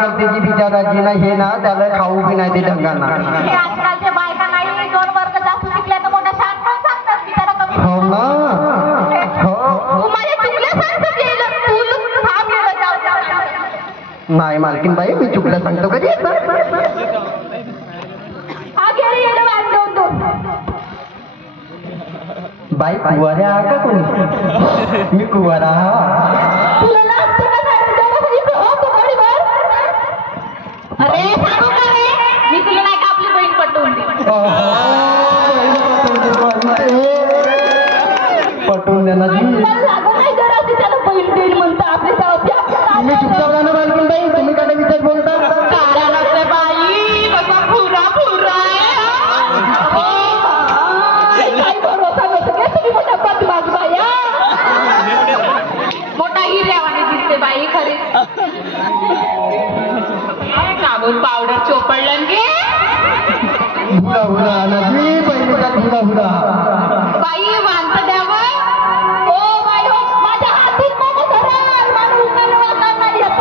करते बिचाराची ना हे ना त्याला खाऊ बी नाही ते ढंगाना. आजकालच्या बायका नाही 2 वर्ग जास्त शिकल्या तर मोठा शांत पण सांगतात की त्याला कमी. हो ना तू माझ्या चुकल्या सांगतो तू थांब नाही मालकीन बाई मी चुकल्या सांगतो कधी बाई कुवाऱ्या का कोणी मी कुवारा अरे मी तुला नाही का आपली बहीण पटवून पटवून देणार त्याला बहीण बहीण म्हणतो आपली मी चुपचाप राहणार मालकीन बाई तुम्ही काय विचार बोलता बाई कसा फुरा फुरा मोठा हिऱ्यावाने दिसते बाई खरी कागद पावडर चोपडलं गे हुडा हुडा नदी पहिलीचा हुडा हुडा बाई वांत द्यावं ओ बाई हो माझ्या हातीत मोमो धराल मला उन्हाने वाजणार येत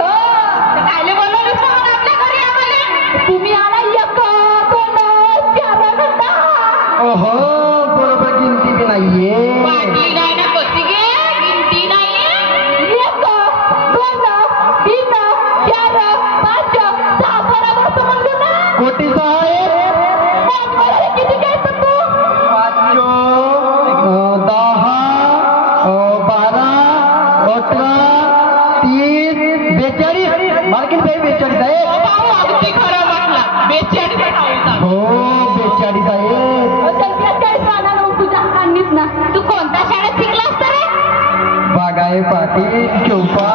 कायले बोलवलं सांग आपल्या घरी आम्हाला तुम्ही आला एक दोन चार घंटा ओहो बरोबर गिनती बी नाहीये वाटली नाही ना कशी गे गिनती नाहीये 1 2 3 4 5 6 बरोबर समजलं ना कोटी साहेब किती काय तू 5 10 12 18 30 42 मालकीन बाई 42 आहे अगदी खरं म्हटलं 42 हो 42 आहे तू कोणत्या शाळेत शिकलास तर बागाय पाटील चौपा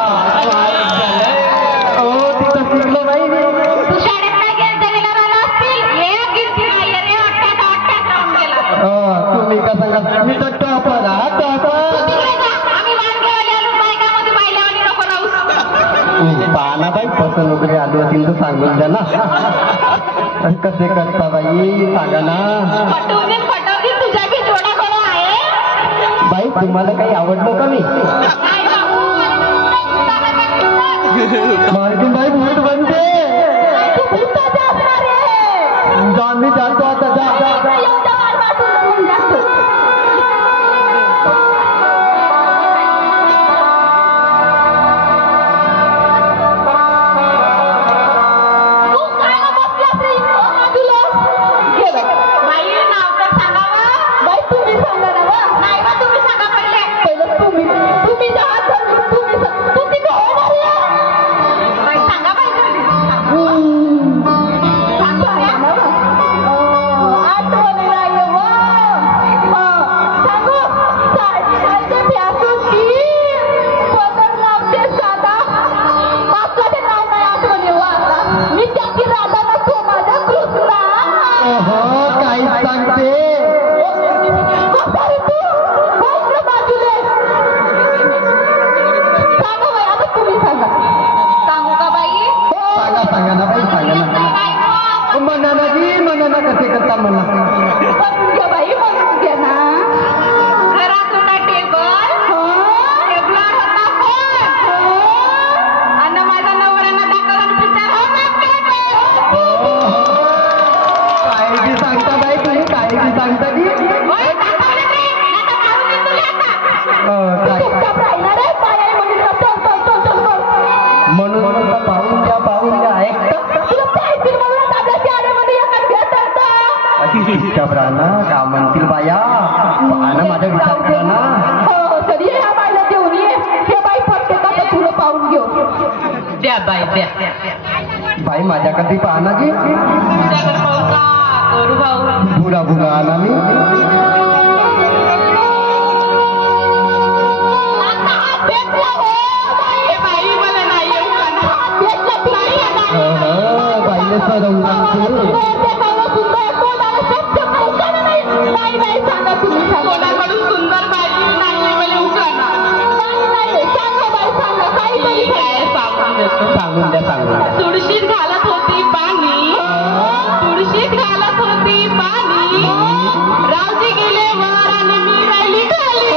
हो तिथं शिकलो नाही तू शाळेत काय गेला राहिला असतील एक गिरती नाही रे अट्ट्यात राहून गेला तुम्ही कसं मी तर टॉपर आम्ही वांग्यावाली आलो बायकामध्ये बायल्यावाली नको राहूस पाना बाई पसंत वगैरे आलो असेल तर सांगून द्या ना कसे करता बाई सांगा ना पटवून तुझ्या बी जोडा करू आहे बाई तुम्हाला काही आवडलं का मी मालकीन बाई भूत बनते जा मी जातो आता जा घबराना का म्हणतील बाया पाहणं माझा विचार करा ना तरी ह्या बाईला देऊन ये हे बाई फटके का तुला पाहून घेऊ द्या बाई द्या बाई माझ्या कधी पाहना की करू भाऊ बुडा बुडा आला मी बाईले सजवून सांगून द्या सांगून तुळशीत घालत होती पाणी तुळशीत घालत होती पाणी रावजी गेले वर आणि मी राहिली खाली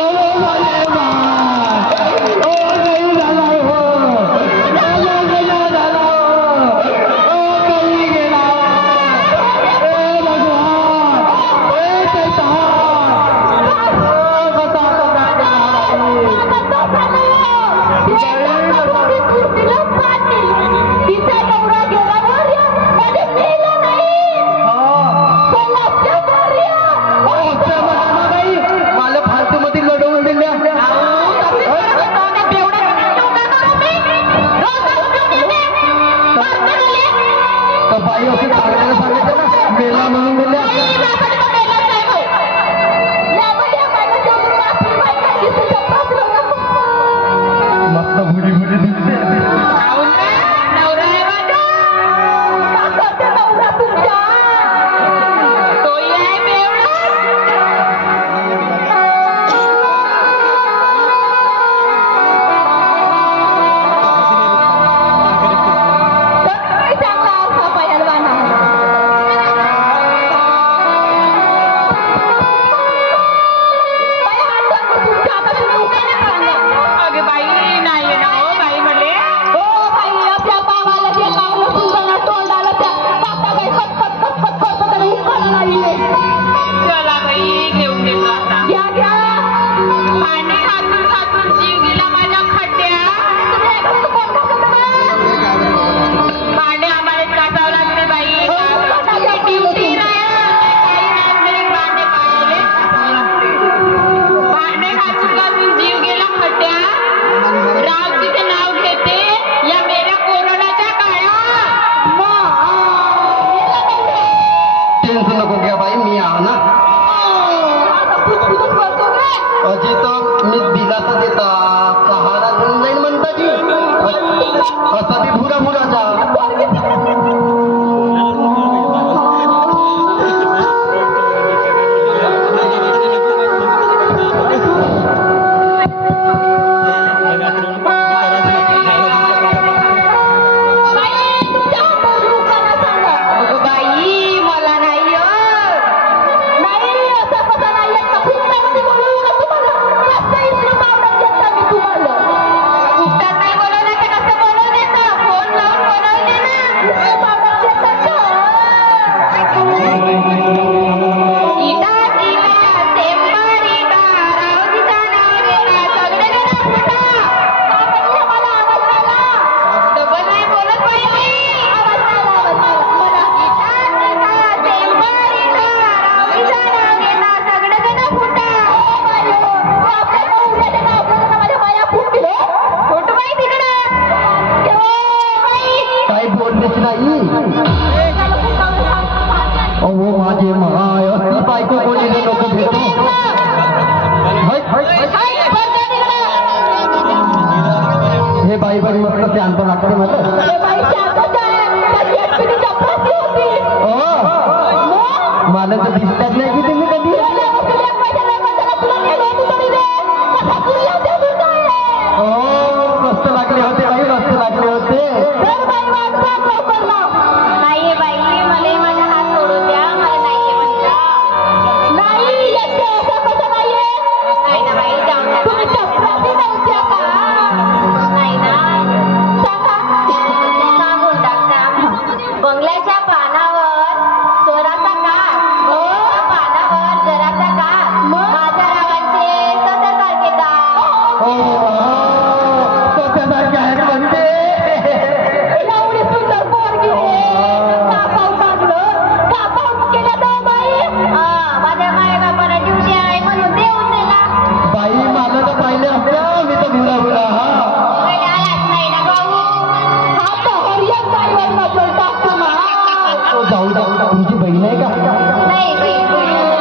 तुम्ही दिलासा देता सहारा घेऊन जाईल म्हणता की असा बी भुरा भुराचा अहो माझे माय असली बायको कोणी नको भेटू हे बाई बाई मस्त शांत लागते मला मला तर दिसतात नाही की तुम्ही कधी मस्त लागले होते बाई मस्त लागले होते बंगल्याच्या पानावर चोराचा काठ पानावर जराचा काठ माझ्या रावांचे सतरसारखे काठ स्वतःसारखे आहेत म्हणते एवढी सुंदर पोरगी कापावून टाकलं कापावून केलं तर बाई माझ्या माय बापाला ड्युटी आहे म्हणून देऊन दिला बाई मला तर पाहिले असतं मी तर भुरा भुरा नाही ना भाऊ हा तर हरियन साईवर नजर टाकतो जाऊ जाऊ तुमची बहीण आहे का नाही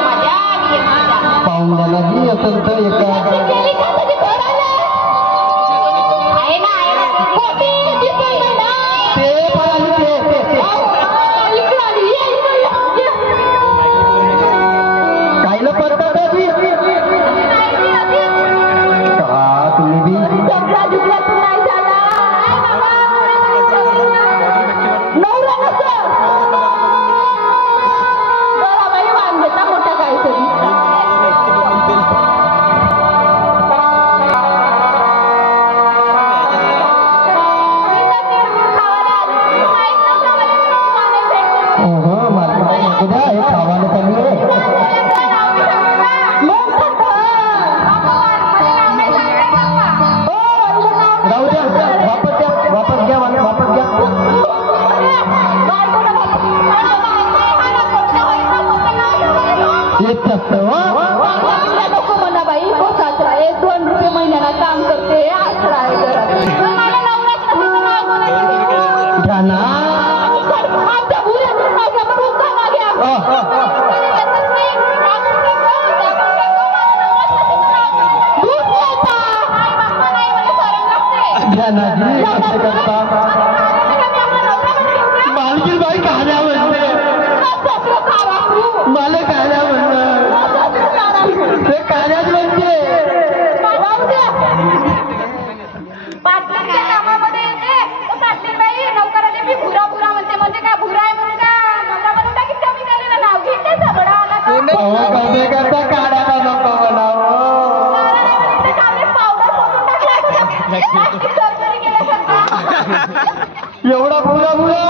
माझ्या पाहून द्याला जी असेल तर एका आहे ना ते कायला पडतात का तुम्ही बी मोठा काहीतरी हे खावायला कमी आहे राहू द्या वापस घ्या वापस घ्या येत असतं नको मला बाई तो सासरा आहे 2 रुपये महिन्याला काम करते आसरा आहे घ्या ना घ्या ना जी असं करता मालकी बाई खाण्या म्हणते मला खाण्या म्हणतं ते खाण्याच म्हणते पाटलांच्या कामामध्ये येते तर पाटलीबाई नौकराने मी भुरा भुरा म्हणते म्हणजे काय भुरा आहे म्हणून का नवरा म्हणून की कमी केलेलं नाव घेते झगडा आला कसे करता काढायला नको म्हणावं पावडर एवढा भुरा भुरा